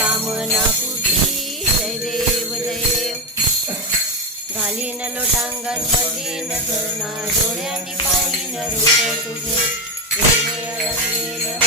कामना पूर्ती जय देव जय देव. घालीन लोटांगण बंदीन धरणा डोळ्यांनी पाहीन रूप तुझे वेगळे अलंगेन